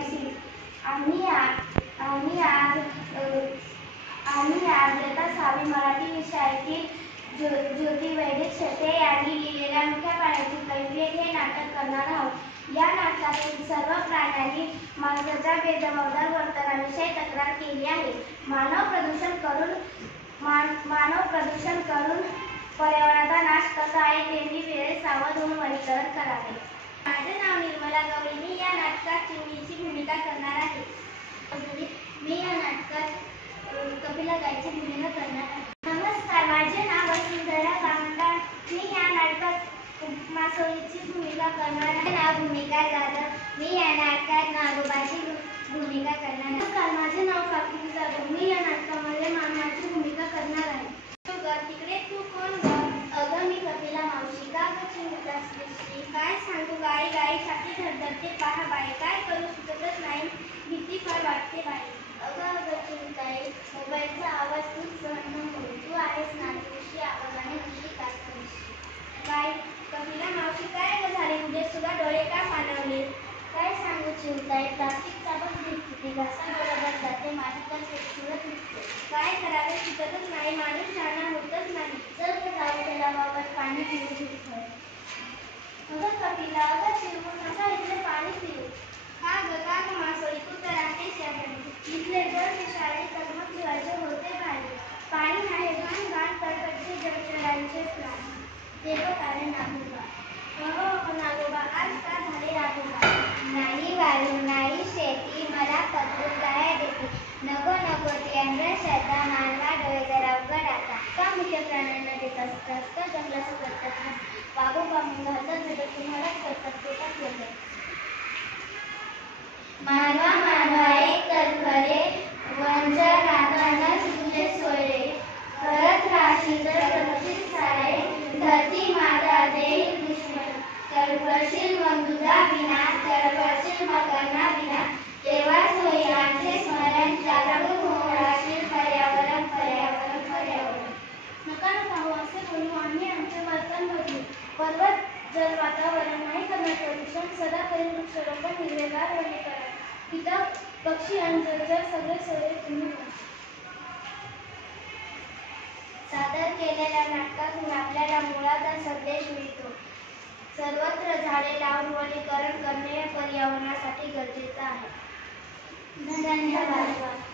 वैसी आम्ही आज इयत्ता 6वी मराठी विषयातील ज्योती वैदिक शेटे यांनी लिहिलेल्या मुख्या पाण्याची कैफियत हे नाटक करणार आहोत। या नाटकातील सर्व प्राण्यांनी माणसाच्या बेजबाबदार वर्तनाविषयी तक्रार केली आहे। मानव प्रदूषण करून पर्यावरणाचा नाश कसा आहे ते वेळेस सावध होऊन वनीकरण करावे। माझे नाव निर्मला गवळी, मी या नाटकात चिमणीची भूमिका करणार आहे। मी या नाटकात कपिला गायची भूमिका करणार आहे। नमस्कार, माझे नाव वसुंधरा कामंडा, मी या नाटकात मासोळीची भूमिका करणार आहे। नाव भूमिका जाधव, मी या नाटकात नागोबाची भूमिका करणार आहे। नमस्कार, माझे नाव काकी जाधव, मी या नाटकामध्ये मामाची भूमिका करणार आहे। तिकडे तू कोण ग? अगं मी कपिला मावशी, का ग चिंतास दिसली? काय सांगू, गाई छाती धडधडते पहा बाई, काय करू सुचतच नाही, भीती फार वाटते बाई। अगं चिंताई, मोबाईलचा आवाज खूप सहन न होईल, तू आहेस ना दिवशी आवाजाने मुली कास्तरीशी। बाई कपिला मावशी, काय ग झाले तुझे सुद्धा डोळे का पाणवले? काय सांगू चिंताई, प्लास्टिकचा बघ दिसते, घासाबरोबर जाते, माझी तर सुरत निघते। काय करावे सुचतच नाही, माणूस शहाणा होतच नाही, जर जाऊ त्याला बाबत पाणी पिऊ घेतोय। अगं कपिला, अगं चिरमून नका इथले पाणी पिऊ। का ग मासोळी, तू तर आहेस या घरी, इथले जर शाळे कर्मक जीवाचे होते भारी, पाणी आहे घाण घाण तडतडचे जलचरांचे प्राण, ते बघ आले नागोबा। हो नागोबा, आज का झाले नागोबा? नाही वाळू, नाही शेती, मला पकडून काय देते? नको ती अंधश्रद्धा, मानवा डोळे जरा उघड आता, का मुख्य प्राण्यांना देत असतात, का जंगलाचं करतात ना, वागू का मुंग हातात भेटत तुम्हालाच करतात पोटात गेले। मानवा एक तत्वरे, वंचन नाकानच तुझे सोयरे, करत राहशील तर करशील सारे, धरती माता देईल दुश्मन, करशील मग दुधा विना, करशील मकरना विना, तेव्हाच होईल आमचे स्मरण, जागरूक होऊन राहशील पर्यावरण। नका हो असे बोलू, आम्ही आमचे वर्तन बदलू, पर्वत जल वातावरण नाही करणार प्रदूषण, सदा करीन वृक्षारोपण, हिरवेगार वनीकरण, कीटक पक्षी आणि जलचर सगळे सोयरे तुम्ही। सादर केलेल्या नाटकातून आपल्याला मुळाचा संदेश मिळतो, सर्वत्र झाडे लावून वनीकरण करणे पर्यावरणासाठी गरजेचे आहे। धन्यवाद।